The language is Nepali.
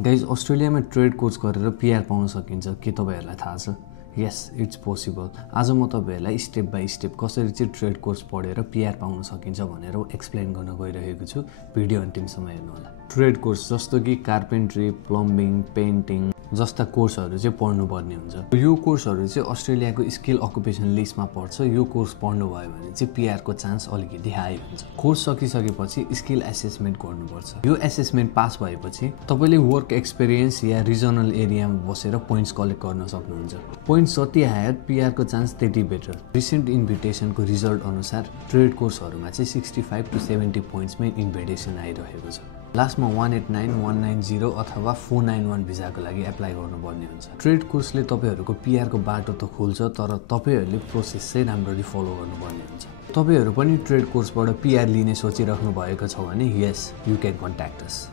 गाइज अस्ट्रेलियामा ट्रेड कोर्स गरेर पिआर पाउन सकिन्छ के तपाईहरुलाई थाहा छ? यस, इट्स पोसिबल। आज म तपाईहरुलाई स्टेप बाइ स्टेप कसरी चाहिँ ट्रेड कोर्स पढेर पिआर पाउन सकिन्छ भनेर एक्सप्लेन गर्न गइरहेको छु। भिडियो अन्तिमसम्म हेर्नु होला। ट्रेड कोर्स जस्तो कि कार्पेन्ट्री, प्लम्बिङ, पेन्टिङ जस्ता कोर्सहरु चाहिँ पढ्नुपर्ने हुन्छ। यो कोर्सहरु चाहिँ अस्ट्रेलियाको स्किल अकुपेसन लिस्टमा पर्छ। यो कोर्स पढ्नु भयो भने चाहिँ पिआर को चान्स अलिकति हाई हुन्छ। कोर्स सकिसकेपछि स्किल एसेसमेन्ट गर्नुपर्छ। यो एसेसमेन्ट पास भएपछि तपाईले वर्क एक्सपिरियन्स या रिजनल एरियामा बसेर पोइन्ट्स कलेक्ट गर्न सक्नुहुन्छ। पोइन्ट्स जति हायर पिआर को चान्स त्यति बेटर। रिसेन्ट इन्भिटेसनको रिजल्ट अनुसार ट्रेड कोर्सहरुमा चाहिँ 65 to 70 पोइन्ट्समै इन्भिटेसन आइरहेको छ। लास्टमा 189, 190 अथवा 491 भिजाको लागि एप्लाई गर्नुपर्ने हुन्छ। ट्रेड कोर्सले तपाईहरुको पिआर को बाटो त खोल्छ, तर तपाईहरुले प्रोसेस चाहिँ राम्ररी फलो गर्नुपर्ने हुन्छ। तपाईहरु पनि ट्रेड कोर्सबाट पिआर लिने सोचिराख्नु भएको छ भने यस, यु क्यान कन्ट्याक्ट अस।